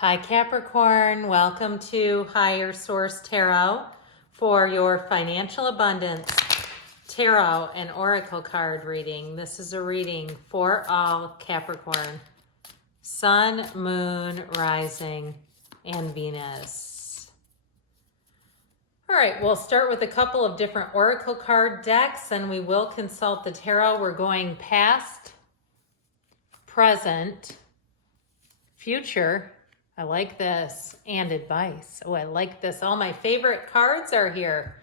Hi Capricorn, welcome to Higher Source Tarot for your financial abundance tarot and oracle card reading. This is a reading for all Capricorn, Sun, Moon, Rising, and Venus. All right, we'll start with a couple of different oracle card decks and we will consult the tarot. We're going past, present, future, I like this, and advice. Oh, I like this. All my favorite cards are here.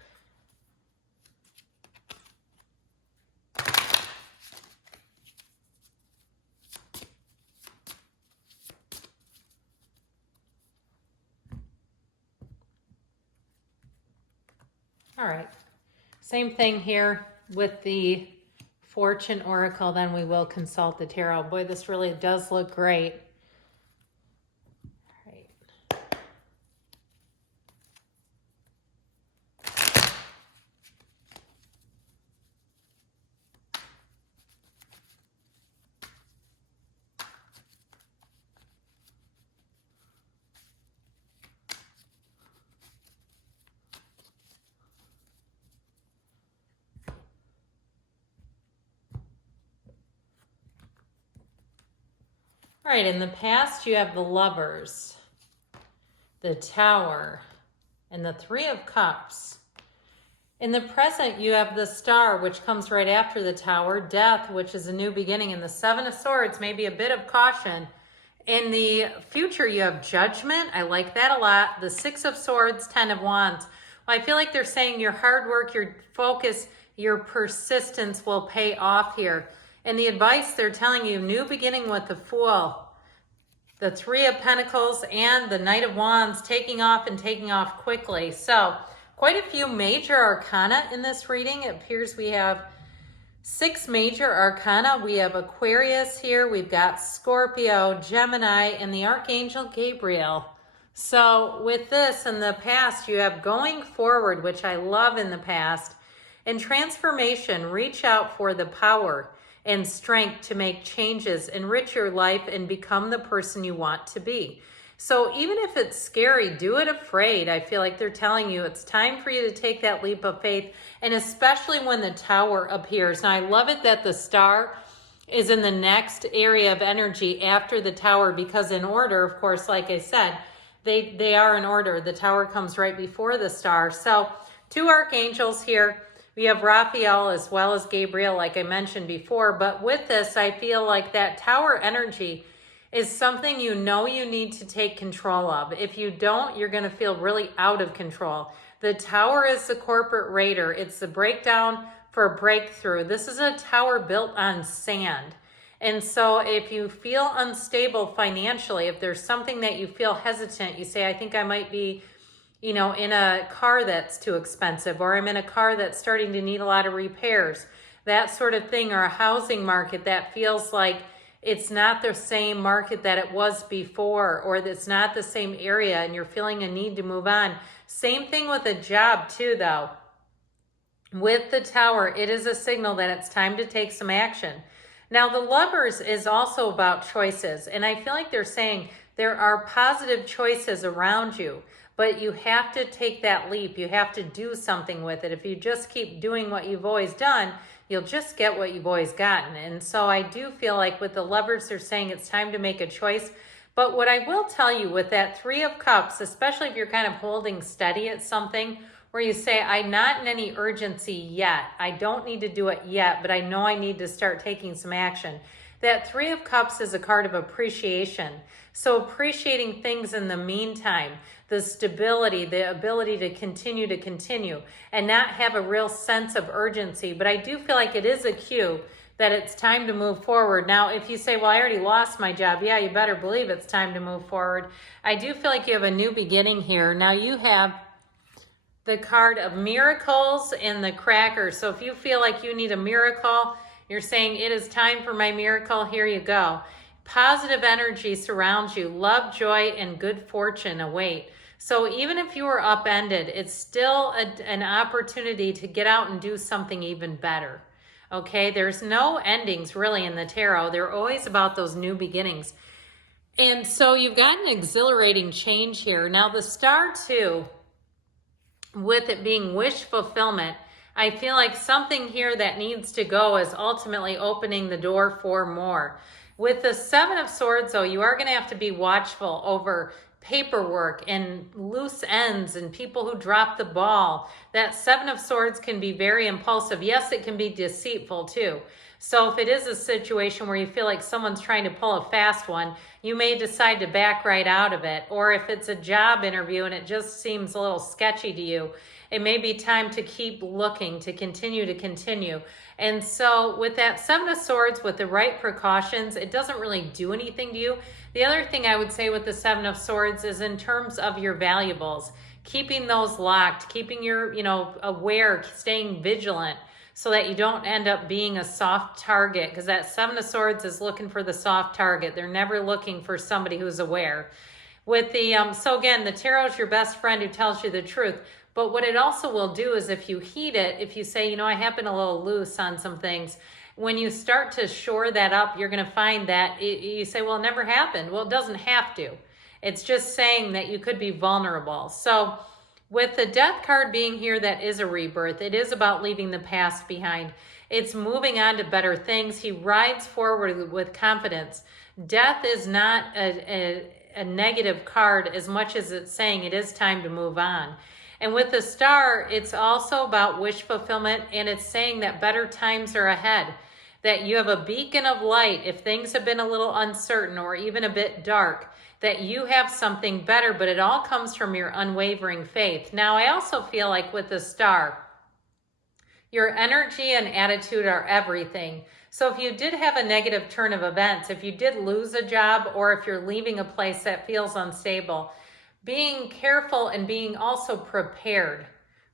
All right, same thing here with the Fortune Oracle, then we will consult the tarot. Boy, this really does look great. All right, in the past, you have the Lovers, the Tower, and the Three of Cups. In the present, you have the Star, which comes right after the Tower, Death, which is a new beginning, and the Seven of Swords, maybe a bit of caution. In the future, you have Judgment. I like that a lot. The Six of Swords, Ten of Wands. Well, I feel like they're saying your hard work, your focus, your persistence will pay off here. And the advice they're telling you, new beginning with the Fool, the Three of Pentacles, and the Knight of Wands, taking off and taking off quickly. So quite a few major arcana in this reading. It appears we have 6 major arcana. We have Aquarius here. We've got Scorpio, Gemini, and the Archangel Gabriel. So with this, in the past, you have going forward, which I love in the past, and transformation. Reach out for the power and strength to make changes, enrich your life, and become the person you want to be. So even if it's scary, do it afraid. I feel like they're telling you it's time for you to take that leap of faith, and especially when the Tower appears. Now, I love it that the Star is in the next area of energy after the Tower, because in order, of course, like I said, they are in order. The Tower comes right before the Star. So 2 archangels here. We have Raphael as well as Gabriel, like I mentioned before. But with this, I feel like that Tower energy is something you know you need to take control of. If you don't, you're going to feel really out of control. The Tower is the corporate raider. It's the breakdown for a breakthrough. This is a tower built on sand. And so if you feel unstable financially, if there's something that you feel hesitant, you say, I think I might be, in a car that's too expensive, or I'm in a car that's starting to need a lot of repairs, that sort of thing, or a housing market that feels like it's not the same market that it was before, or it's not the same area and you're feeling a need to move on. Same thing with a job too, though. With the Tower, it is a signal that it's time to take some action. Now, the Lovers is also about choices, and I feel like they're saying there are positive choices around you, but you have to take that leap. You have to do something with it. If you just keep doing what you've always done, you'll just get what you've always gotten. And so I do feel like with the Lovers, they're saying it's time to make a choice. But what I will tell you with that Three of Cups, especially if you're kind of holding steady at something where you say, I'm not in any urgency yet. I don't need to do it yet, but I know I need to start taking some action. That Three of Cups is a card of appreciation. So appreciating things in the meantime, the stability, the ability to continue, and not have a real sense of urgency. But I do feel like it is a cue that it's time to move forward. Now, if you say, well, I already lost my job, yeah, you better believe it's time to move forward. I do feel like you have a new beginning here. Now, you have the card of miracles and the cracker. So if you feel like you need a miracle, you're saying it is time for my miracle, here you go. Positive energy surrounds you. Love, joy, and good fortune await. So even if you were upended, it's still an opportunity to get out and do something even better. Okay, there's no endings really in the tarot. They're always about those new beginnings. And so you've got an exhilarating change here. Now the star too, with it being wish fulfillment, I feel like something here that needs to go is ultimately opening the door for more. With the Seven of Swords, though, you are going to have to be watchful over paperwork and loose ends and people who drop the ball. That Seven of Swords can be very impulsive. Yes, it can be deceitful too. So if it is a situation where you feel like someone's trying to pull a fast one, you may decide to back right out of it. Or if it's a job interview and it just seems a little sketchy to you, it may be time to keep looking, to continue. And so with that Seven of Swords, with the right precautions, it doesn't really do anything to you. The other thing I would say with the Seven of Swords is in terms of your valuables, keeping those locked, keeping your, aware, staying vigilant, so that you don't end up being a soft target, because that Seven of Swords is looking for the soft target. They're never looking for somebody who's aware. With the, so again, the tarot is your best friend who tells you the truth. But what it also will do is if you heed it, if you say, I have been a little loose on some things, when you start to shore that up, you're going to find that you say, well, it never happened. Well, it doesn't have to. It's just saying that you could be vulnerable. So with the Death card being here, that is a rebirth. It is about leaving the past behind. It's moving on to better things. He rides forward with confidence. Death is not a negative card as much as it's saying it is time to move on. And with the Star, it's also about wish fulfillment, and it's saying that better times are ahead, that you have a beacon of light if things have been a little uncertain or even a bit dark, that you have something better, but it all comes from your unwavering faith. Now, I also feel like with the Star, your energy and attitude are everything. So if you did have a negative turn of events, if you did lose a job, or if you're leaving a place that feels unstable, being careful and being also prepared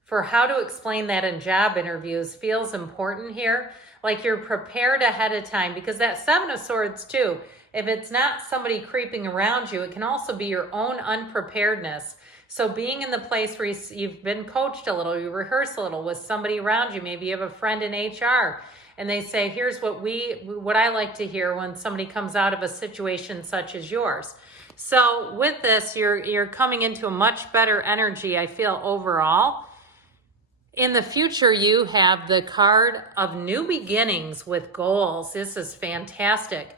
for how to explain that in job interviews feels important here. Like you're prepared ahead of time, because that Seven of Swords too, if it's not somebody creeping around you, it can also be your own unpreparedness. So being in the place where you've been coached a little, you rehearse a little with somebody around you, maybe you have a friend in HR and they say, here's what I like to hear when somebody comes out of a situation such as yours. So with this, you're coming into a much better energy, I feel, overall. In the future, you have the card of new beginnings with goals. This is fantastic.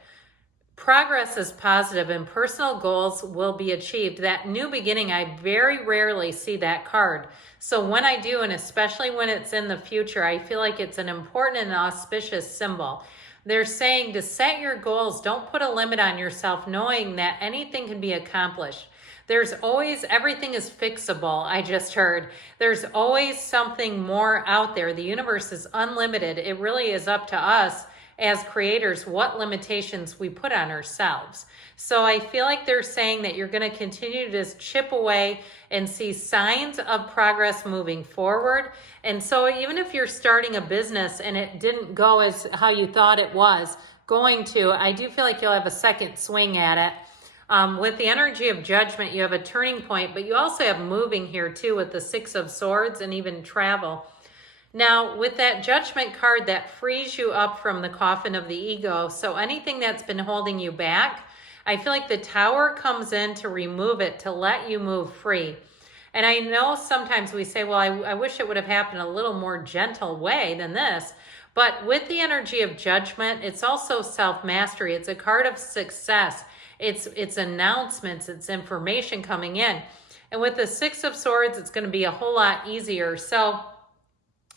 Progress is positive and personal goals will be achieved. That new beginning, I very rarely see that card. So when I do, and especially when it's in the future, I feel like it's an important and auspicious symbol. They're saying to set your goals, don't put a limit on yourself, knowing that anything can be accomplished. There's always, everything is fixable, I just heard. There's always something more out there. The universe is unlimited. It really is up to us as creators what limitations we put on ourselves. So I feel like they're saying that you're going to continue to just chip away and see signs of progress moving forward. And so even if you're starting a business and it didn't go as how you thought it was going to, I do feel like you'll have a second swing at it. With the energy of Judgment, you have a turning point, but you also have moving here too with the Six of Swords and even travel. Now, with that Judgment card, that frees you up from the coffin of the ego. So anything that's been holding you back, I feel like the Tower comes in to remove it, to let you move free. And I know sometimes we say, well, I wish it would have happened a little more gentle way than this. But with the energy of Judgment, it's also self-mastery. It's a card of success. It's announcements, it's information coming in. And with the Six of Swords, it's going to be a whole lot easier. So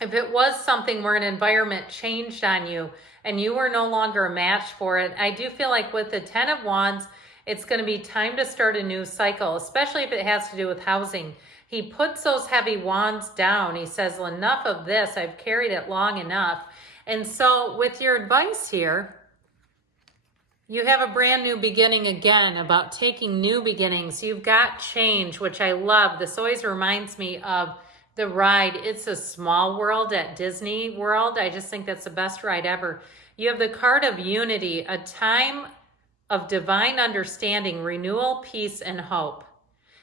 if it was something where an environment changed on you and you were no longer a match for it, I do feel like with the Ten of Wands, it's going to be time to start a new cycle, especially if it has to do with housing. He puts those heavy wands down. He says, well, enough of this. I've carried it long enough. And so with your advice here, you have a brand new beginning again, about taking new beginnings. You've got change, which I love. This always reminds me of the ride, It's a Small World at Disney World. I just think that's the best ride ever. You have the card of unity, a time of divine understanding, renewal, peace, and hope.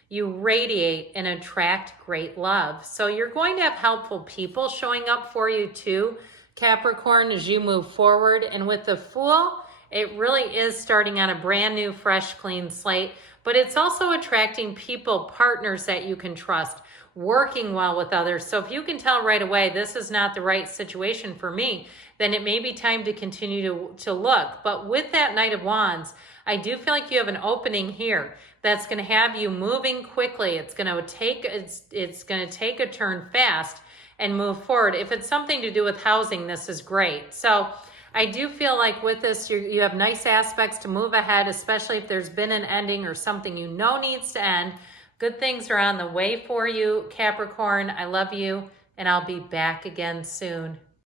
You radiate and attract great love. So you're going to have helpful people showing up for you too, Capricorn, as you move forward. And with the Fool, It really is starting on a brand new, fresh, clean slate, but it's also attracting people, partners that you can trust, working well with others. So if you can tell right away, this is not the right situation for me, then it may be time to continue to look. But with that Knight of Wands, I do feel like you have an opening here that's going to have you moving quickly. It's going to take a turn fast and move forward. If it's something to do with housing, this is great. So I do feel like with this, you have nice aspects to move ahead, especially if there's been an ending or something you know needs to end. Good things are on the way for you, Capricorn. I love you, and I'll be back again soon.